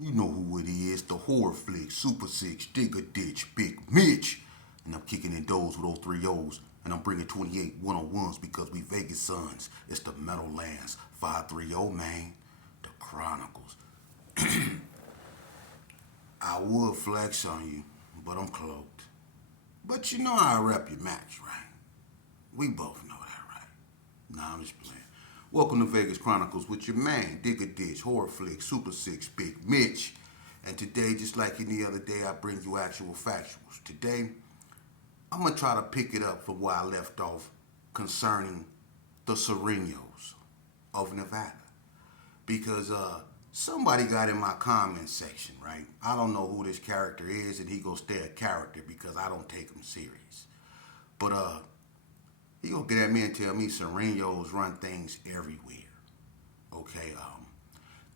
You know who it is, the horror flick, Super Six, Digger Ditch, Big Mitch. And I'm kicking in those with those three O's. And I'm bringing 28 101s because we Vegas sons. It's the Meadowlands, 530, man. The Chronicles. I would flex on you, but I'm cloaked. But you know how I rep your match, right? We both know that, right? Nah, I'm just playing. Welcome to Vegas Chronicles with your man, Digger Ditch, Horror Flick, Super Six, Big Mitch. And today, just like any other day, I bring you actual factuals. Today, I'm going to try to pick it up from where I left off concerning the Serenos of Nevada. Because somebody got in my comment section, right? I don't know who this character is, and he gonna stay a character because I don't take him serious. But he gonna get at me and tell me Serenos run things everywhere. Okay,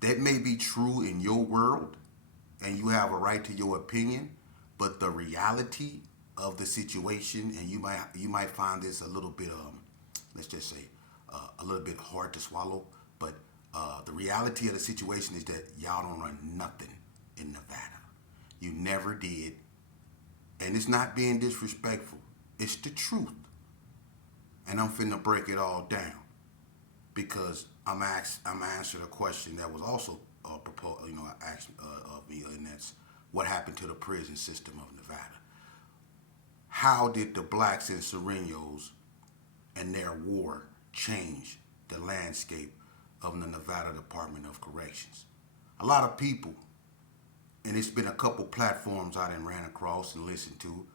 that may be true in your world, and you have a right to your opinion, but the reality of the situation, and you might find this a little bit let's just say a little bit hard to swallow, but the reality of the situation is that y'all don't run nothing in Nevada. You never did, and it's not being disrespectful. It's the truth, and I'm finna break it all down because I'm answering a question that was also proposed, asked of me, and that's what happened to the prison system of Nevada. How did the blacks in Serenos and their war change the landscape of the Nevada Department of Corrections? A lot of people, and it's been a couple platforms I done ran across and listened to.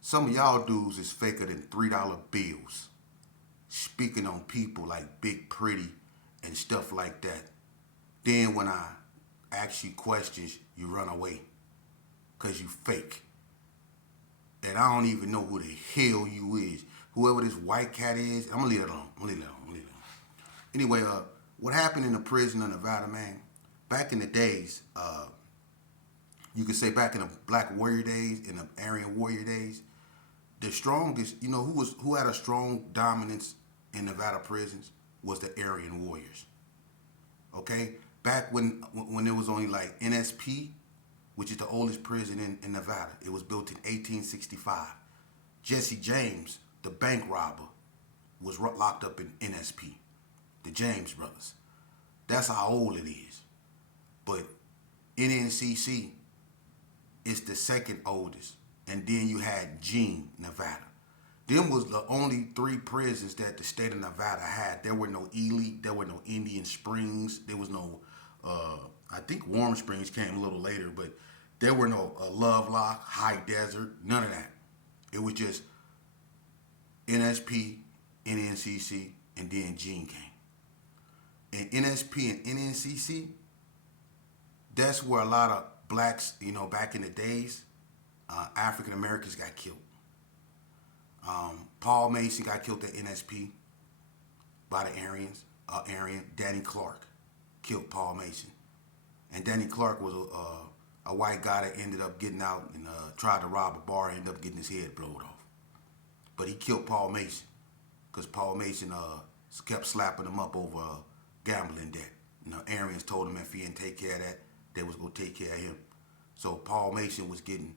Some of y'all dudes is faker than $3 bills, speaking on people like Big Pretty and stuff like that. Then when I ask you questions, you run away because you fake. And I don't even know who the hell you is. Whoever this white cat is, I'm gonna leave it alone. Anyway, what happened in the prison of Nevada, man? Back in the days, you could say back in the Black Warrior days, in the Aryan Warrior days, the strongest, who had a strong dominance in Nevada prisons was the Aryan Warriors. Okay, back when there was only like NSP, which is the oldest prison in Nevada. It was built in 1865. Jesse James, the bank robber, was locked up in NSP. The James brothers. That's how old it is. But NNCC is the second oldest. And then you had Jean, Nevada. Them was the only three prisons that the state of Nevada had. There were no Ely, there were no Indian Springs, there was no, I think Warm Springs came a little later, but there were no Lovelock, High Desert, none of that. It was just NSP, NNCC, and then Jean came. And NSP and NNCC, that's where a lot of blacks, back in the days, African Americans got killed. Paul Mason got killed at NSP by the Aryans. Aryan Danny Clark killed Paul Mason, and Danny Clark was a white guy that ended up getting out and tried to rob a bar, and ended up getting his head blown off. But he killed Paul Mason because Paul Mason kept slapping him up over gambling debt. Aryans told him if he didn't take care of that, they was gonna take care of him. So Paul Mason was getting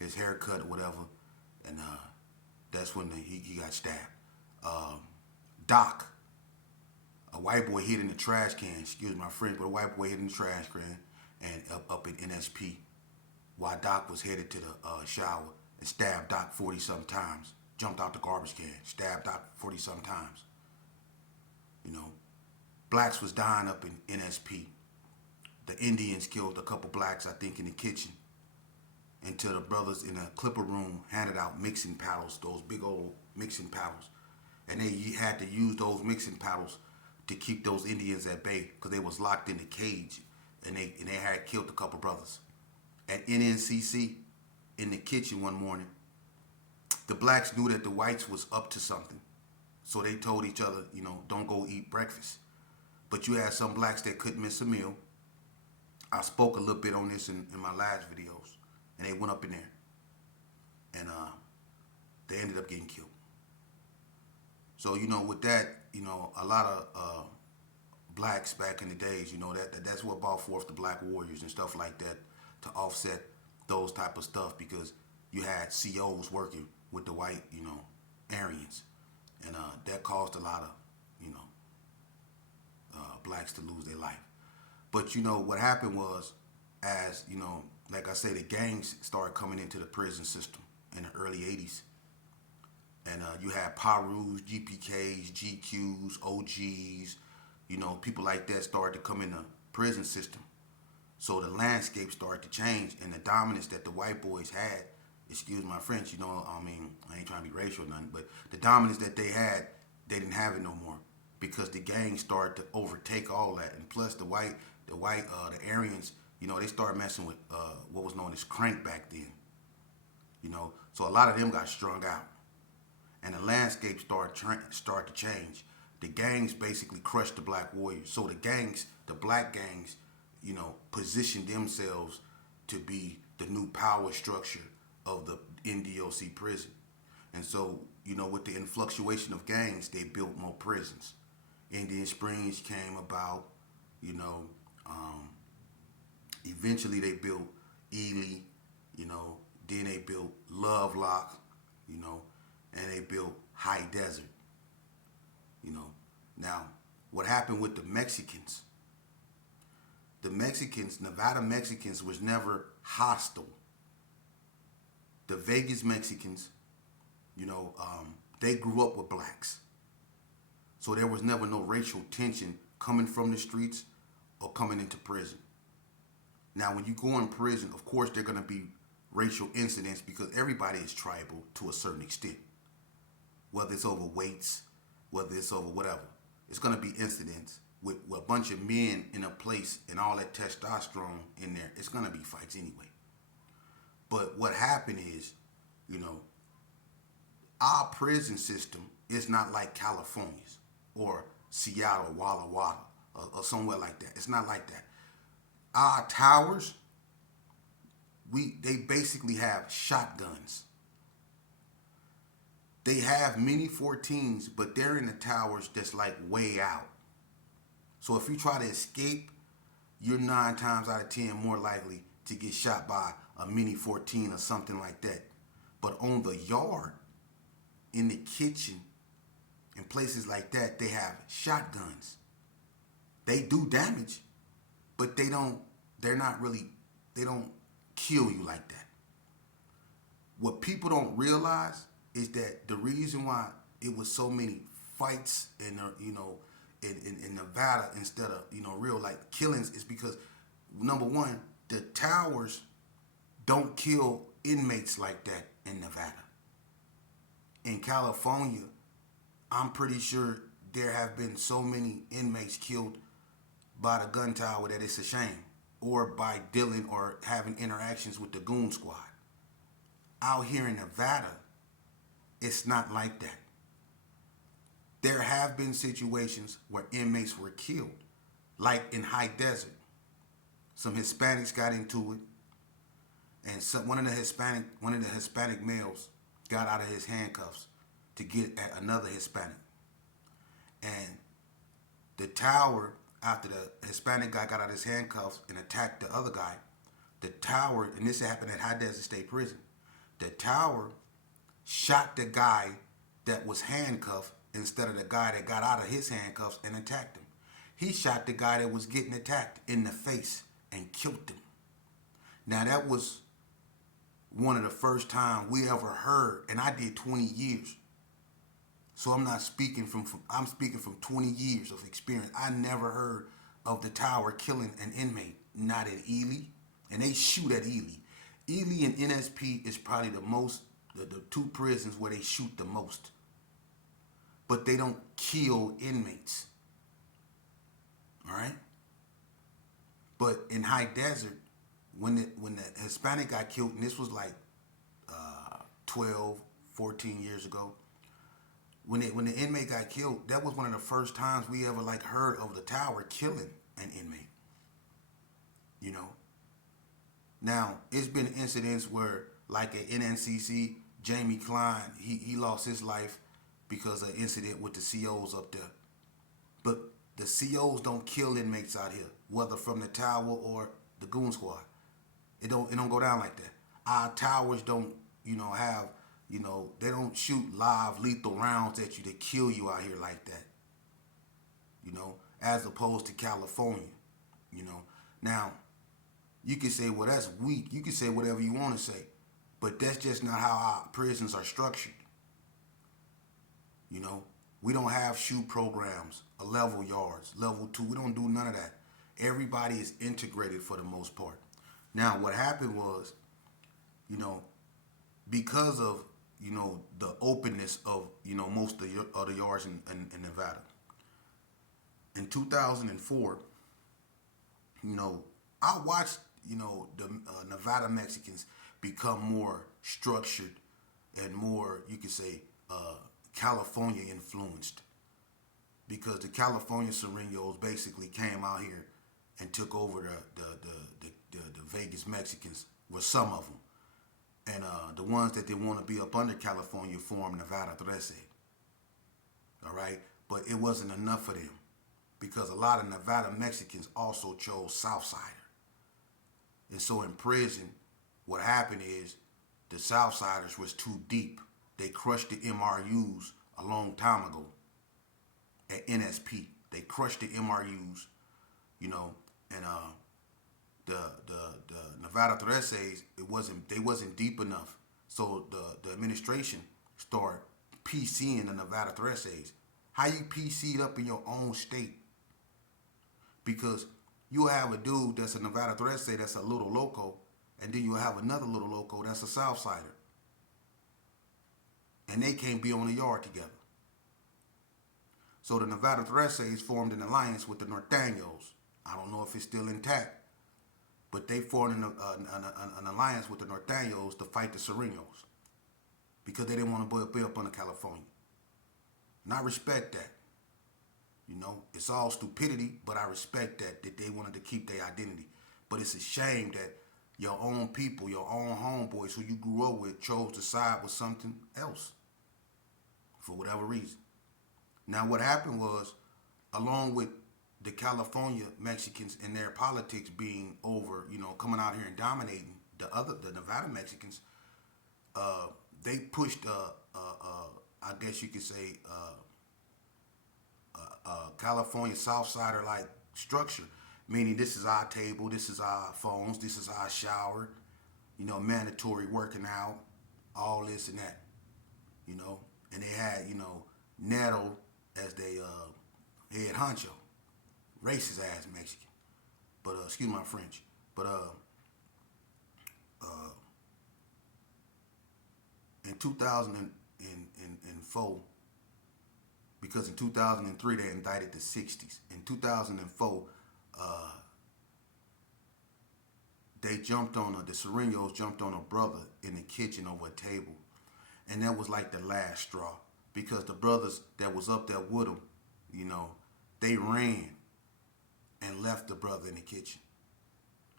his hair cut or whatever, and that's when he got stabbed. Doc, a white boy hid in the trash can. Excuse my French, but a white boy hid in the trash can and up in NSP while Doc was headed to the shower and stabbed Doc 40 some times. Jumped out the garbage can, stabbed Doc 40 some times. Blacks was dying up in NSP. The Indians killed a couple blacks, I think, in the kitchen. Until the brothers in the clipper room handed out mixing paddles, those big old mixing paddles. And they had to use those mixing paddles to keep those Indians at bay because they was locked in the cage, and they had killed a couple brothers. At NNCC, in the kitchen one morning, the blacks knew that the whites was up to something. So they told each other, don't go eat breakfast. But you had some blacks that couldn't miss a meal. I spoke a little bit on this in my last videos. And they went up in there. And they ended up getting killed. So, with that, a lot of blacks back in the days. You know that's what brought forth the Black Warriors and stuff like that to offset those type of stuff because you had COs working with the white, Aryans, and that caused a lot of, you know, blacks to lose their life. But what happened was, as like I say, the gangs started coming into the prison system in the early '80s, and you had Parus, GPKs, GQs, OGs, people like that started to come in the prison system. So the landscape started to change, and the dominance that the white boys had, excuse my French, I ain't trying to be racial or nothing, but the dominance that they had, they didn't have it no more because the gangs started to overtake all that, and plus the Aryans, they started messing with what was known as crank back then, so a lot of them got strung out, and the landscape started to change. The gangs basically crushed the Black Warriors, so the black gangs, positioned themselves to be the new power structure of the NDOC prison. And so, with the influctuation of gangs, they built more prisons. Indian Springs came about, eventually they built Ely, then they built Lovelock, and they built High Desert, Now, what happened with the Mexicans? Nevada Mexicans was never hostile. The Vegas Mexicans, they grew up with blacks. So there was never no racial tension coming from the streets or coming into prison. Now, when you go in prison, of course, there are going to be racial incidents because everybody is tribal to a certain extent. Whether it's over weights, whether it's over whatever. It's going to be incidents with a bunch of men in a place and all that testosterone in there. It's going to be fights anyway. But what happened is, our prison system is not like California's or Seattle, Walla Walla, or somewhere like that. It's not like that. Our towers, they basically have shotguns. They have mini 14s, but they're in the towers that's like way out. So if you try to escape, you're 9 times out of 10 more likely to get shot by a mini 14 or something like that. But on the yard, in the kitchen, and places like that, they have shotguns. They do damage, but they don't kill you like that. What people don't realize is that the reason why it was so many fights in Nevada instead of real like killings is because, number one, the towers don't kill inmates like that in Nevada. In California, I'm pretty sure there have been so many inmates killed by the gun tower that it's a shame, or by dealing or having interactions with the goon squad. Out here in Nevada, it's not like that. There have been situations where inmates were killed, like in High Desert. Some Hispanics got into it, and one of the Hispanic males got out of his handcuffs to get at another Hispanic. And the tower, after the Hispanic guy got out of his handcuffs and attacked the other guy, the tower, and this happened at High Desert State Prison, the tower shot the guy that was handcuffed instead of the guy that got out of his handcuffs and attacked him. He shot the guy that was getting attacked in the face and killed him. Now that was one of the first time we ever heard, and I did 20 years. So I'm speaking from 20 years of experience. I never heard of the tower killing an inmate, not at Ely. And they shoot at Ely. Ely and NSP is probably the two prisons where they shoot the most. But they don't kill inmates. All right? But in High Desert, when the Hispanic got killed, and this was like 12, 14 years ago, when the inmate got killed, that was one of the first times we ever heard of the tower killing an inmate. Now, it's been incidents where, like at NNCC, Jamie Klein, he lost his life because of an incident with the COs up there. But The COs don't kill inmates out here, whether from the tower or the goon squad. It don't go down like that. Our towers don't, have, they don't shoot live lethal rounds at you to kill you out here like that. As opposed to California. Now, you can say, well, that's weak. You can say whatever you want to say, but that's just not how our prisons are structured. We don't have shoe programs, a level yards, level 2. We don't do none of that. Everybody is integrated for the most part. Now, what happened was, because of, the openness of, most of the yards in Nevada. In 2004, I watched, the Nevada Mexicans become more structured and more, you could say, California influenced, because the California Sureños basically came out here and took over the Vegas Mexicans, with some of them, and the ones that didn't want to be up under California formed Nevada 13. All right, but it wasn't enough for them, because a lot of Nevada Mexicans also chose Southsider, and so in prison, what happened is the Southsiders was too deep. They crushed the MRUs a long time ago at NSP. They crushed the MRUs, and the Nevada 13s, they wasn't deep enough. So the administration started PCing the Nevada 13s. How you PC'd up in your own state? Because you'll have a dude that's a Nevada 13 that's a little loco, and then you'll have another little loco that's a Southsider. And they can't be on the yard together. So the Nevada 13s formed an alliance with the Norteños. I don't know if it's still intact, but they formed an alliance with the Norteños to fight the Sureños, because they didn't want to be up under California. And I respect that. It's all stupidity, but I respect that they wanted to keep their identity. But it's a shame that your own people, your own homeboys who you grew up with, chose to side with something else for whatever reason. Now, what happened was, along with the California Mexicans and their politics being over, coming out here and dominating the Nevada Mexicans, they pushed, I guess you could say, California Southsider like structure, meaning this is our table, this is our phones, this is our shower, mandatory working out, all this and that, and they had, Neto as they head honcho, racist ass Mexican, but excuse my French, but in 2004, because in 2003 they indicted the 60s. In 2004, the Sureños jumped on a brother in the kitchen over a table, and that was like the last straw, because the brothers that was up there with them, they ran and left the brother in the kitchen,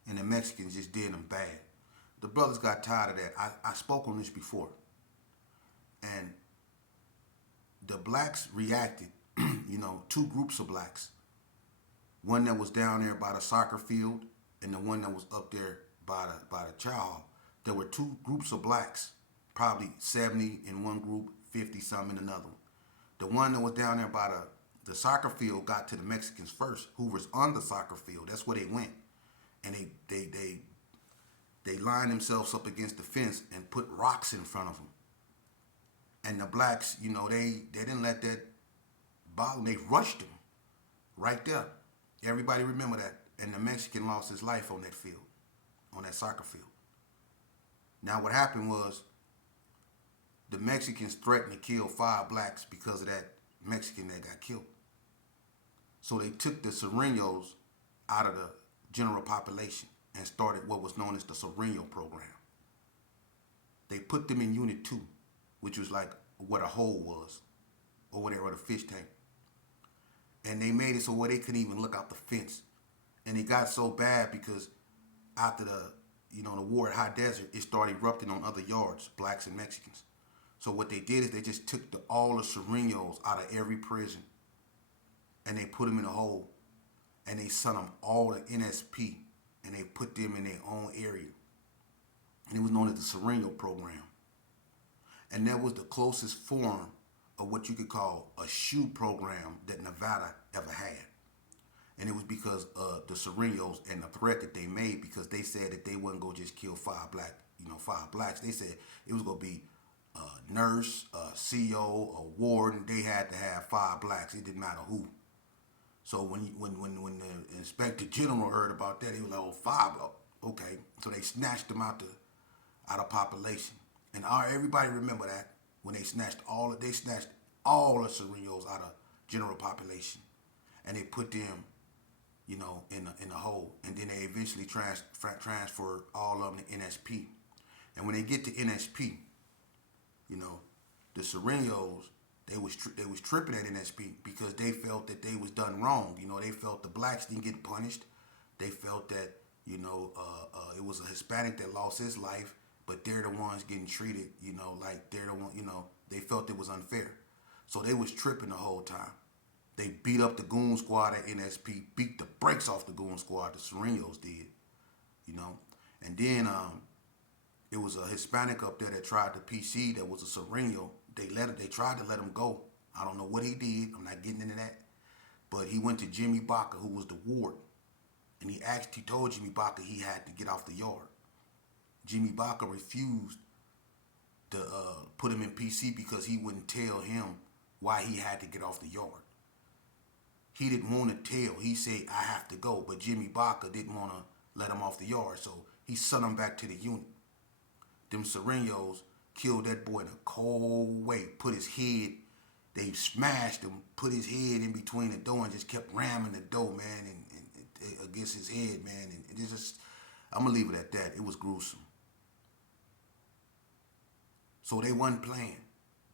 and the Mexicans just did them bad. The brothers got tired of that. I spoke on this before, and the blacks reacted, two groups of blacks. One that was down there by the soccer field, and the one that was up there by the chow hall. There were two groups of blacks, probably 70 in one group, 50 something in another one. The one that was down there by the soccer field got to the Mexicans first, who was on the soccer field. That's where they went, and they lined themselves up against the fence and put rocks in front of them. And the blacks, they didn't let that bother them. They rushed them right there. Everybody remember that. And the Mexican lost his life on that field, on that soccer field. Now what happened was, the Mexicans threatened to kill 5 blacks because of that Mexican that got killed. So they took the Sureños out of the general population and started what was known as the Sureño program. They put them in Unit 2, which was like what a hole was, over there at a fish tank. And they made it so where they couldn't even look out the fence. And it got so bad because after the war at High Desert, it started erupting on other yards, blacks and Mexicans. So what they did is they just took all the Sureños out of every prison and they put them in a hole, and they sent them all to NSP, and they put them in their own area, and it was known as the Sereno program, and that was the closest form of what you could call a SHU program that Nevada ever had. And it was because of the Serenos and the threat that they made, because they said that they wouldn't go just kill five blacks. They said it was gonna be a nurse, a CO, a warden. They had to have five blacks. It didn't matter who. So when the inspector general heard about that, he was like, "Oh, five, okay." So they snatched them out of population, and everybody remember that when they snatched all the Serenos out of general population, and they put them, in the hole, and then they eventually transferred all of them to NSP. And when they get to NSP, the Serenos, they was tripping at NSP because they felt that they was done wrong. They felt the blacks didn't get punished. They felt that it was a Hispanic that lost his life, but they're the ones getting treated. Like they're the one. They felt it was unfair, so they was tripping the whole time. They beat up the goon squad at NSP, beat the brakes off the goon squad. The Serenos did, and then it was a Hispanic up there that tried to PC. That was a Sereno. They tried to let him go. I don't know what he did. I'm not getting into that. But he went to Jimmy Baca, who was the ward, and he told Jimmy Baca he had to get off the yard. Jimmy Baca refused to put him in PC because he wouldn't tell him why he had to get off the yard. He didn't want to tell. He said, "I have to go." But Jimmy Baca didn't want to let him off the yard, so he sent him back to the unit. Them Serenos killed that boy in a cold way. They smashed him, put his head in between the door and just kept ramming the door, man, and against his head, man. And it just, I'm going to leave it at that. It was gruesome. So they wasn't playing.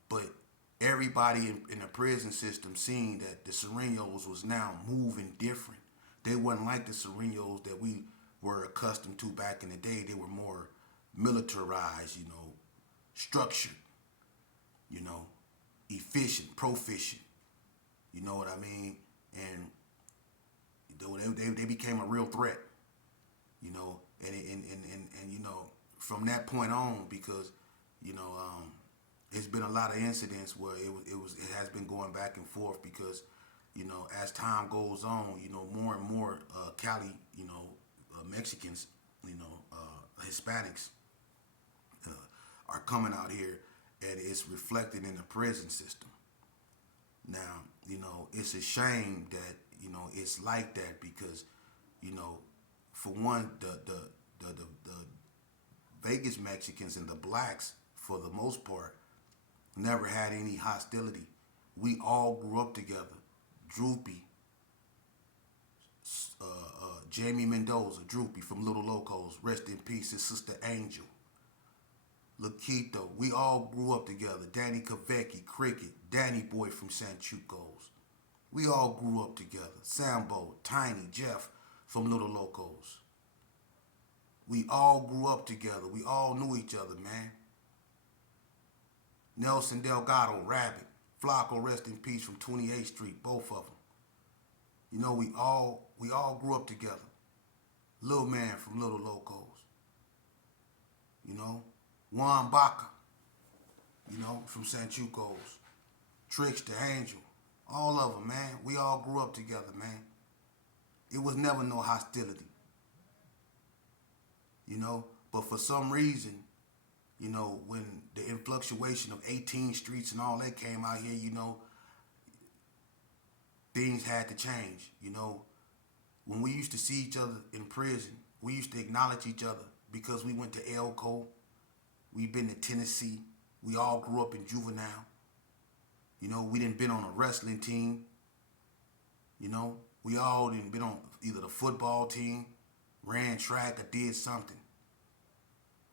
But everybody in the prison system seen that the Serenos was now moving different. They wasn't like the Serenos that we were accustomed to back in the day. They were more militarized, structured, efficient, proficient. You know what I mean? And they became a real threat, and from that point on, because it's been a lot of incidents where it has been going back and forth because as time goes on, more and more Cali, Mexicans, Hispanics are coming out here, and it's reflected in the prison system. Now, it's a shame that it's like that because, for one, the Vegas Mexicans and the blacks, for the most part, never had any hostility. We all grew up together. Droopy, Jamie Mendoza, Droopy from Little Locos, rest in peace, his sister Angel. Laquito, we all grew up together. Danny Kavecki, Cricket, Danny Boy from Sanchucos. We all grew up together. Sambo, Tiny, Jeff from Little Locos. We all grew up together. We all knew each other, man. Nelson Delgado, Rabbit, Flacco, rest in peace from 28th Street, both of them. We all grew up together. Little Man from Little Locos. Juan Baca, from Sanchucos. Trickster, Angel. All of them, man. We all grew up together, man. It was never no hostility. But for some reason, when the influctuation of 18 streets and all that came out here, things had to change. When we used to see each other in prison, we used to acknowledge each other because we went to Elko. We've been to Tennessee. We all grew up in juvenile. We didn't been on a wrestling team. We all didn't been on either the football team, ran track, or did something.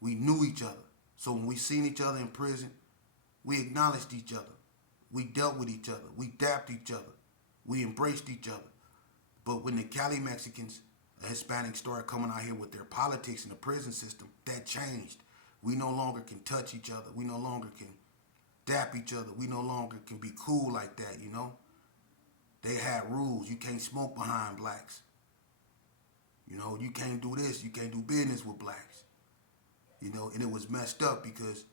We knew each other. So when we seen each other in prison, we acknowledged each other. We dealt with each other. We dapped each other. We embraced each other. But when the Cali Mexicans, the Hispanics, started coming out here with their politics in the prison system, that changed. We no longer can touch each other. We no longer can dap each other. We no longer can be cool like that, They had rules. You can't smoke behind blacks. You know, you can't do this. You can't do business with blacks. You know, and it was messed up because,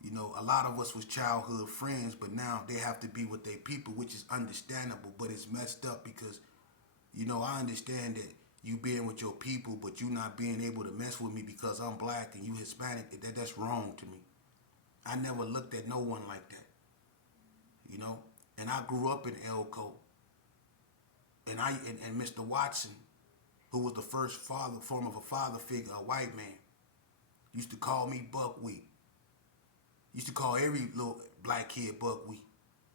you know, a lot of us was childhood friends, but now they have to be with their people, which is understandable. But it's messed up because, you know, I understand that you being with your people, but you not being able to mess with me because I'm black and you Hispanic. That's wrong to me. I never looked at no one like that. You know, and I grew up in Elko, and Mr. Watson, who was the first form of a father figure, a white man, used to call me Buckwheat. Used to call every little black kid Buckwheat.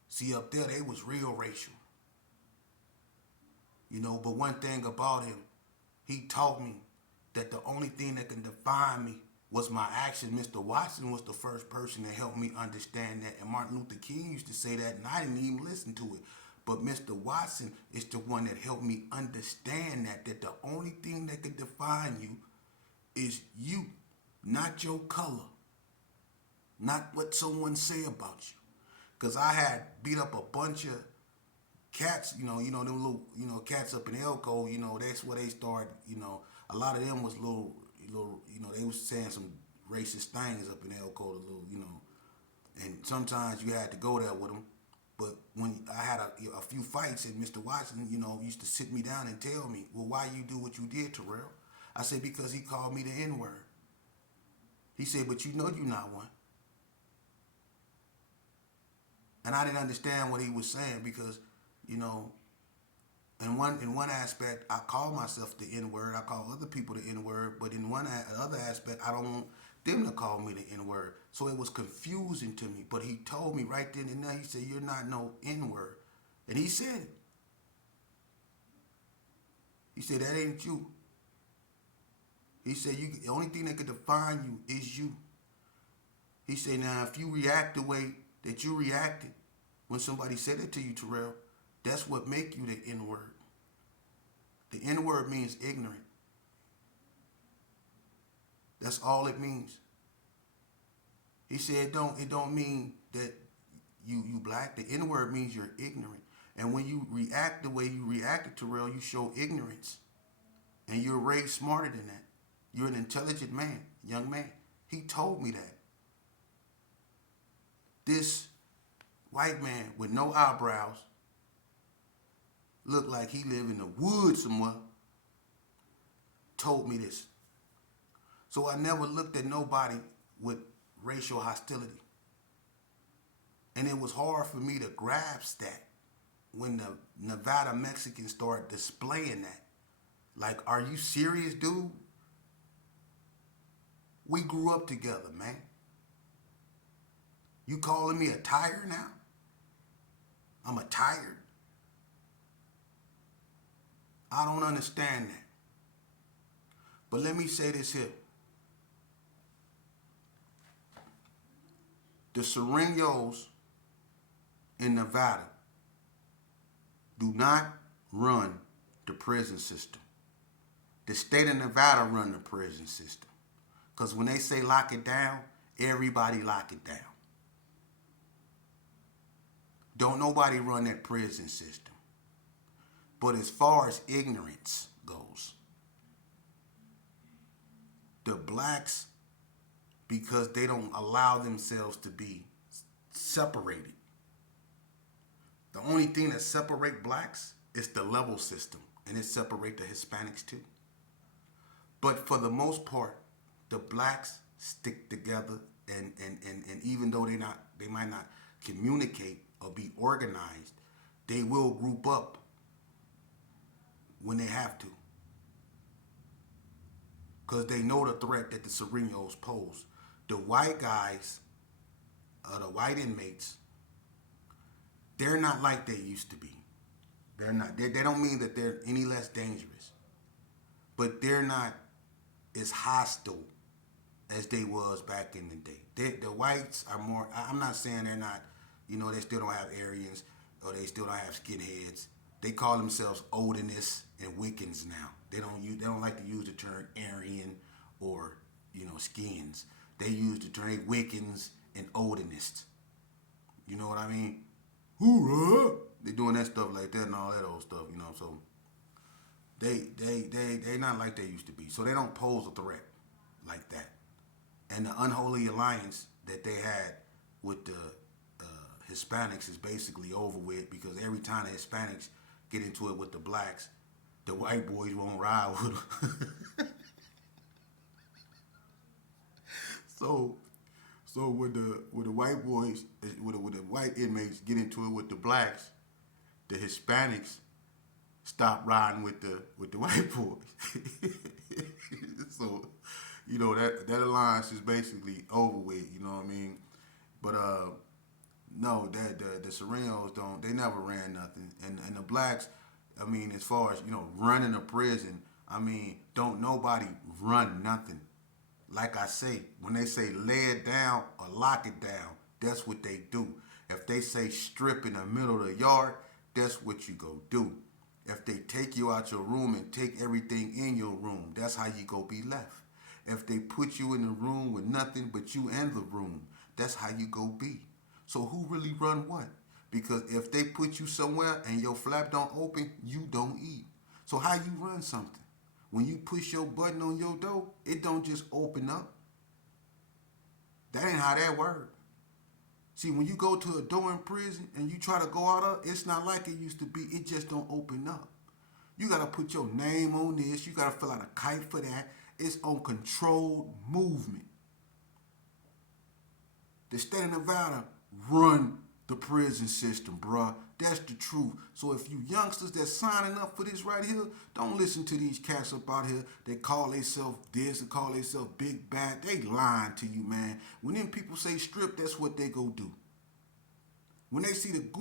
See, up there, they was real racial. You know, but one thing about him, he taught me that the only thing that can define me was my action. Mr. Watson was the first person that helped me understand that. And Martin Luther King used to say that, and I didn't even listen to it. But Mr. Watson is the one that helped me understand that the only thing that can define you is you, not your color, not what someone say about you. Because I had beat up a bunch of cats, them little, cats up in Elko, that's where they started, a lot of them was little, they was saying some racist things up in Elko, and sometimes you had to go there with them. But when I had a few fights, and Mr. Watson, used to sit me down and tell me, well, why you do what you did, Terrell? I said, because he called me the N-word. He said, but you know you're not one. And I didn't understand what he was saying because, in one aspect, I call myself the N-word. I call other people the N-word. But in other aspect, I don't want them to call me the N-word. So it was confusing to me. But he told me right then and there, he said, you're not no N-word. And he said it. He said, that ain't you. He said, the only thing that could define you is you. He said, now, if you react the way that you reacted when somebody said it to you, Terrell, that's what make you the N-word. The N-word means ignorant. That's all it means. He said it don't mean that you black. The N-word means you're ignorant. And when you react the way you reacted, Terrell, you show ignorance. And you're raised smarter than that. You're an intelligent man, young man. He told me that. This white man with no eyebrows looked like he lived in the woods somewhere, told me this. So I never looked at nobody with racial hostility. And it was hard for me to grasp that when the Nevada Mexicans started displaying that. Like, are you serious, dude? We grew up together, man. You calling me a tiger now? I'm a tiger? I don't understand that. But let me say this here. The Sureños in Nevada do not run the prison system. The state of Nevada run the prison system. Because when they say lock it down, everybody lock it down. Don't nobody run that prison system. But as far as ignorance goes, the blacks, because they don't allow themselves to be separated. The only thing that separates blacks is the level system, and it separates the Hispanics too. But for the most part, the blacks stick together, and even though they might not communicate or be organized, they will group up when they have to. Because they know the threat that the Sureños pose. The white guys, the white inmates, they're not like they used to be. They're not. They don't mean that they're any less dangerous. But they're not as hostile as they was back in the day. The whites are more, I'm not saying they're not, they still don't have Aryans or they still don't have skinheads. They call themselves Odinists and Wiccans now. They don't like to use the term Aryan or, skins. They use the term Wiccans and Odinists. You know what I mean? Hoorah! They doing that stuff like that and all that old stuff, you know. So they not like they used to be. So they don't pose a threat like that. And the unholy alliance that they had with the Hispanics is basically over with because every time the Hispanics get into it with the blacks, the white boys won't ride with them. so so with the white boys, with the white inmates get into it with the blacks, the Hispanics stop riding with the white boys. So, you know that alliance is basically over with. You know what I mean? But no, that the Serenos don't. They never ran nothing, and the blacks. I mean, as far as running a prison, I mean, don't nobody run nothing. Like I say, when they say lay it down or lock it down, that's what they do. If they say strip in the middle of the yard, that's what you go do. If they take you out your room and take everything in your room, that's how you go be left. If they put you in the room with nothing but you and the room, that's how you go be. So who really run what? Because if they put you somewhere and your flap don't open, you don't eat. So how you run something? When you push your button on your door, it don't just open up. That ain't how that works. See, when you go to a door in prison and you try to go out of, it's not like it used to be. It just don't open up. You gotta put your name on this. You gotta fill out a kite for that. It's on controlled movement. The state of Nevada run the prison system, bruh. That's the truth. So if you youngsters that's signing up for this right here, don't listen to these cats up out here that call themselves this and call themselves big bad. They lying to you, man. When them people say strip, that's what they go do. When they see the